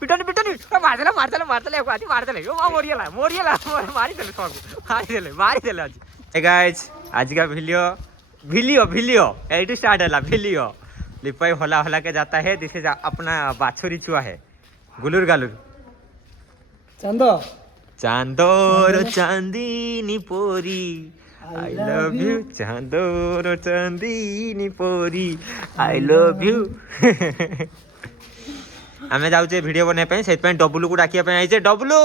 पिटनी पिटनी मारदेले मारदेले मारदेले आज मारदेले ओ मोरियला मोरियला मारिदेले सबको मारिदेले आज। हे गाइस आज का वीडियो एटू स्टार्ट होला वीडियो लिपाई होला होला के जाता है। दिस इज अपना बाछुरी चुआ है गुलुर गालुर चांदो चांदोर चांदीनी पोरी आई लव यू चांदोर चांदीनी पोरी आई लव यू। आमे जाउचे वीडियो बने पे सेत पे डब्लू को डाकिया पे आइजे डब्लू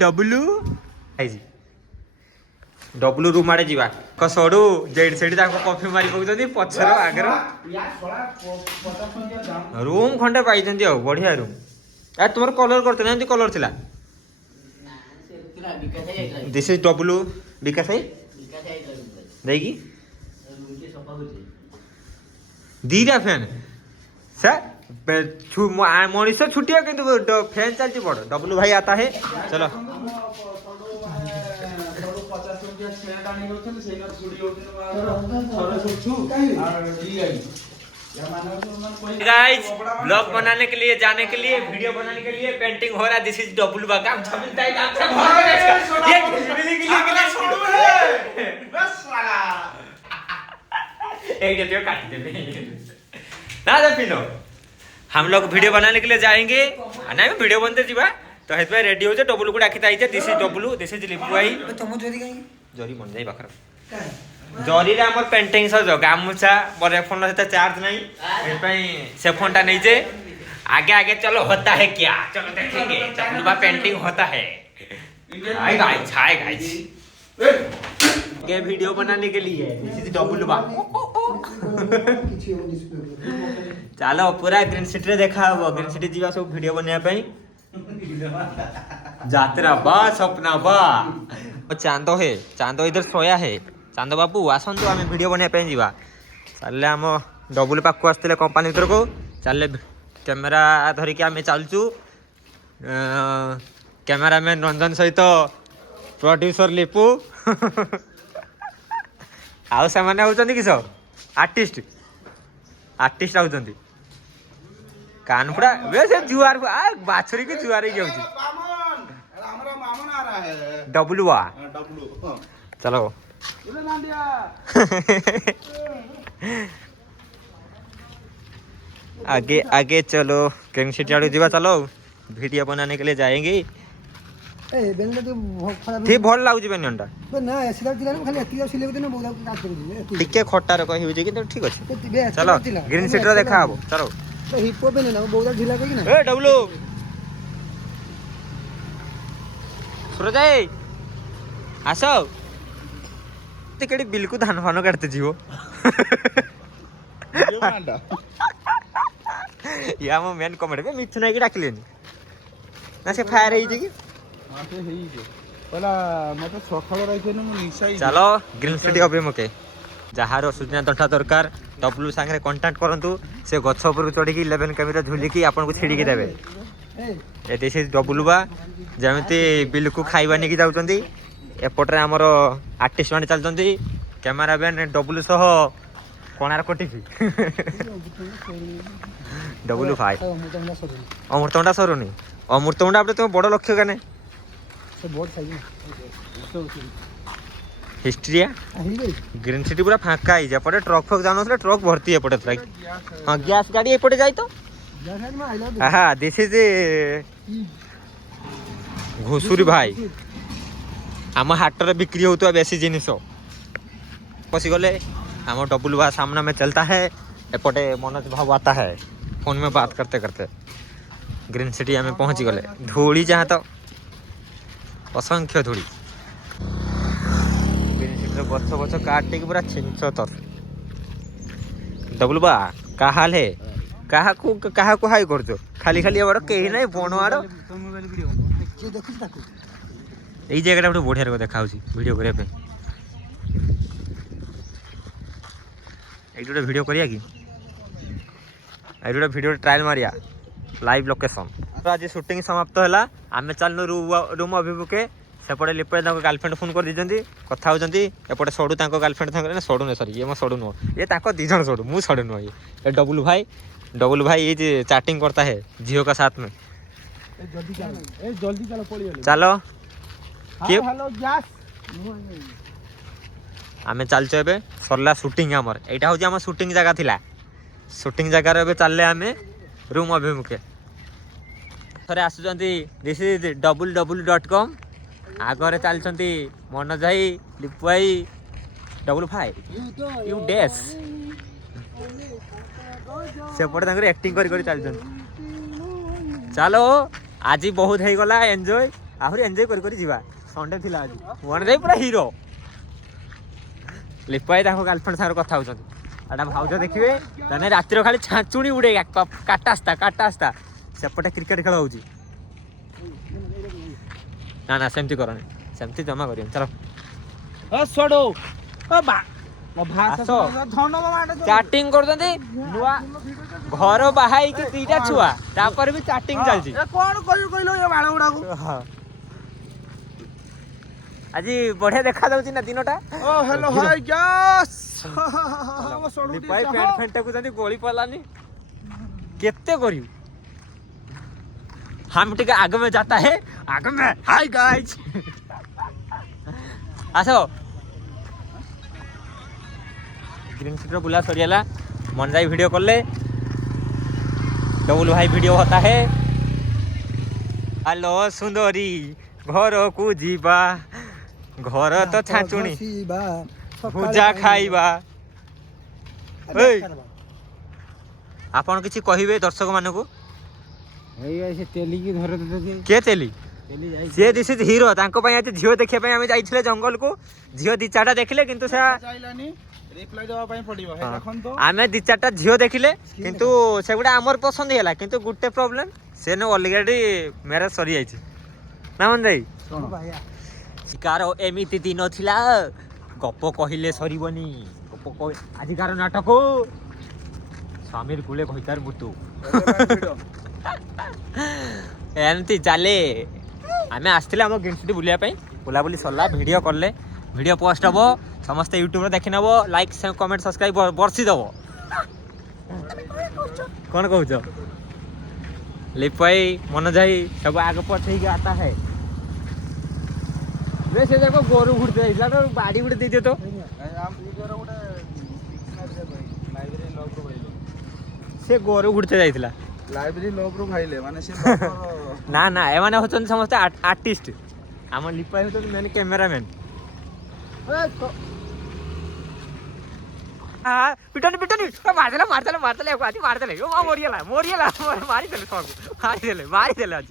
डब्लू आइजी डब्लू रूम आड़े जीवा क सडू जेड सेडी ताको कॉफी मारी पकजंती पछर आगर रूम खंडे पाई जंती हो बढ़िया रूम यार तुमर कलर करते ना कलर थिला दिस इज डब्लू विकास है देखी दीटा फैन सर मनीष छुट्टिया किंतु फैन चलती बड़ डब्लू भाई आता है चलो गाइस ब्लॉग बनाने के लिए जाने के लिए वीडियो बनाने के लिए पेंटिंग हो रहा है। दिस इज डब्लू का काम छबिलता है काम से घर में इसका ये खिलबिली के लिए छोड़ो है बस वाला एक जगह काट दे ना दे पिनो। हम लोग वीडियो बनाने के लिए जाएंगे ना वीडियो बनते जीवा तो हेत पे रेडी हो जे डब्लू को डाकी ताई जे this is W this is लिपू आई तुम जोरी कहीं जोरी मन जाई बाखर जरी रे हमर पेंटिंग सज गामुछा बरे फोन से चार्ज नहीं ए पई से फोन टा नहीं जे आगे आगे चलो होता है क्या चलो देखेंगे डब्लू का पेंटिंग होता है। हाय गाइस के वीडियो बनाने के लिए दिस इज डब्लू बा चलो पूरा ग्रीन सिटी रे देखा हो ग्रीन सिटी जीवा सब वीडियो बनया पई यात्रा बा सपना बा चांदो है चांदो इधर सोया है चांदो बाबू आसन तो आम वीडियो बनया पे जीवा चल आम डबल पाक आसते कंपानी भर को चल कैमेरा धरिकी आम चलचु कैमेरामैन रंजन सहित प्रोड्यूसर लिपू आउ से होती किस आर्टिस्ट आर्टिस्ट आउଛନ୍ତି कानपुरा वे से जुआर बाछुरी की जुआर ही जाउची डब्लू आ चलो आगे आगे चलो किंग सिटी आड़ू जीवा चलो वीडियो बनाने के लिए जाएंगे। ठीक भल लागुची बेनियनटा ना एसिला जिला खाली एतिया सिले दिन बोला काट कर दिले टिके खट्टा रे कहि जे कि ठीक अछि चलो ग्रीन सिटी रे देखा हबो चलो हिप्पो बेने ना बोला ढिला कहि ना ए डब्लू सुरजाई आसो टिकेडी बिल्कुल धान फान काटते जीवो या मो मेन कमेडी बे मिथु नै कि डाकलेनी ना से फायर हेई जे कि हां से हेई जे पहला मते सखालो राइथे न निशा चलो ग्रीन सिटी अबे मके जहार सूचना दंटा दरकार डब्लू संगे कांटेक्ट करंतु से गछ ऊपर चढ़ी 11 कैमरा झुली की आपन को छिड़ी के देबे ए दिस इज डब्लू बा जेमती बिल को खाइबा नेकी जाउचंदी एपटरे हमर आर्टिस्ट माने चलचंदी कैमरा मैन डब्लू सह कोणार कोटिफी डब्लू फाइ अमृतभंडा सरुनी अमृतभंडा आपले तुम बड़ लक्ष्य काने बोर्ड साइज हिस्ट्रिया ग्रीन सिटी पूरा फांका ही जापटे ट्रक फक जानो ट्रक भर्ती एपटे हां गैस गाड़ी एपटे जाई तो हां दिस इज घुसुरी भाई आम हाट रे बिक्री होता बेसी जिनिस पसी गले आम डब्लू बा सामने में चलता है एपटे मनोज भाव आता है फोन में बात करते करते ग्रीन सिटी आम पहुंच गले धूली जहाँ तो असंख्य धूली ग्रीन सिटी गछ गछ काटी पूरा छिंच तर डब्लू बा का हाल है कहा को हाई कर खाली खाली बड़ कहीं ना बण आड़ এই জায়গাটা একটু বড়িয়া করে দেখা হচ্ছে ভিডিও করিয়া পে এইটা ভিডিও করিয়া কি এইটা ভিডিও ট্রায়াল মারিয়া লাইভ লোকেশন তো आज शूटिंग समाप्त होला आमे चलनु रूम अभिमुखे सेपटे लिपे ताको गर्लफ्रेंड फोन कर दीजंती कथा होजंती एपटे सडू ताको गर्लफ्रेंड थांगे सडू ने सॉरी ये मो सडू नो ये ताको दी जण सडू मु सडू नो ये डब्लू भाई ये चैटिंग करता है जियो का साथ में ଜଲ୍ଦି ଚାଲ ପଳେଇଗଲେ ଚାଲ କିଏ ହ୍ୟାଲୋ ଗ୍ୟାସ୍ ଆମେ ଚାଲିଛୁ ଏବେ ସରିଲା ସୁଟିଂ ଆମର ଏଇଟା ହେଉଛି ଆମ ସୁଟିଂ ଜାଗା ଥିଲା ସୁଟିଂ ଜାଗାରେ ଏବେ ଚାଲିଲେ ଆମେ ରୁମ୍ ଅଭିମୁଖେ ଥରେ ଆସୁଛନ୍ତି ଦିସ୍ ଇଜ୍ www.com ଆଗରେ ଚାଲିଛନ୍ତି ମନୋଜ ଭାଇ ଲିପୁ ଭାଇ ଡବୁଲ ଫାଇ ୟୁ ଡେସ୍ ସେପଟେ ତାଙ୍କର ଆକ୍ଟିଂ କରି କରି ଚାଲିଛନ୍ତି ଚାଲ ଆଜି ବହୁତ ହେଇଗଲା ଏନ୍ଜୟ ଆହୁରି ଏନ୍ଜୟ କରି କରି ଯିବା ସଣ୍ଡେ ଥିଲା ଆଜି ମନୋଜ ଭାଇ ପୁରା ହିରୋ ଲିପୁ ଭାଇ ତାଙ୍କ ଗାର୍ଲଫ୍ରେଣ୍ଡ ସାଙ୍ଗରେ କଥା ହଉଛନ୍ତି ଏଟା ଭାଉଜ ଦେଖିବେ ତାହେଲେ ରାତିର ଖାଲି ଛାଞ୍ଚୁଣି ଉଡ଼େ କାଟାସ୍ତା ସେପଟେ କ୍ରିକେଟ ଖେଳ ହଉଛି ନା ନା ସେମିତି କରନି ସେମିତି ଜମା କରିବନି ଚାଲ ଆସ ଚାଟିଂ କରୁଛନ୍ତି ନୂଆ ଘର ବାହା ହେଇକି ଦିଟା ଛୁଆ ତାପରେ ବି ଚାଟିଂ ଚାଲିଛି କଣ କହିବୁ କହିଲ ଏ ବାଳ ଗୁଡାକୁ ଆଜି ବଢିଆ ଦେଖା ଯାଉଛି ନା ଦିନଟା ଓ हेलो हाय ଗ୍ୟାସ୍ ଭାଇ ପ୍ୟାଣ୍ଟ ଫ୍ୟାଣ୍ଟ ଟେକୁଛନ୍ତି ଗୋଳି ପଡିଲାନି କେତେ କରିବୁ हम ଟିକେ आगे में जाता है आगे में हाय गाइस आसो ग्रीन सीट बुला सरियाला मन जाई वीडियो करले डबल भाई वीडियो होता है हेलो सुंदरी घर को जीवा घर तो छाचुणी भुजा खाइबा आपण किछि कहिबे दर्शक मानकू किए तेली सी दिस इज हिरो तांको पई आज झियो देखिया पई आमे जाइछले जंगल को झियो दी चारटा देखिले किंतु से रिप्लाई देवा पई पड़िबो हे देखन तो आमे दी चारटा झियो देखिले किंतु सेगुडा हमर पसंद हैला किंतु गुटे प्रॉब्लम से न ऑलरेडी मैरिज सरी जाइछि ना मन जाई शिकार एमिति दिन थिला गप कहिले सरीबनी गप कहि आजिकार नाटक स्वामीर कुले कहितार मुतु एमती चले आम आसते आम ग्रीन सिटी बुलाया बुलाबुली सरला वीडियो कले वीडियो पोस्ट हम समस्ते यूट्यूब देखी नब लाइक कमेंट सब्सक्राइब बर्षी दब कौन कह लिपाई मनोज भाई सब आग पठे आता है से देखो गोरु घुड़ते बाड़ी गुटे दे तो से गोरु घुड़ते जाइला लाइब्रेरी लॉ प्रो भाईले माने से ना ना ए माने होचन समस्त आर्टिस्ट हम लिपाई होचन मेन कैमरामैन हां पिटनी मारतले आज मारी देले सब मारी देले आज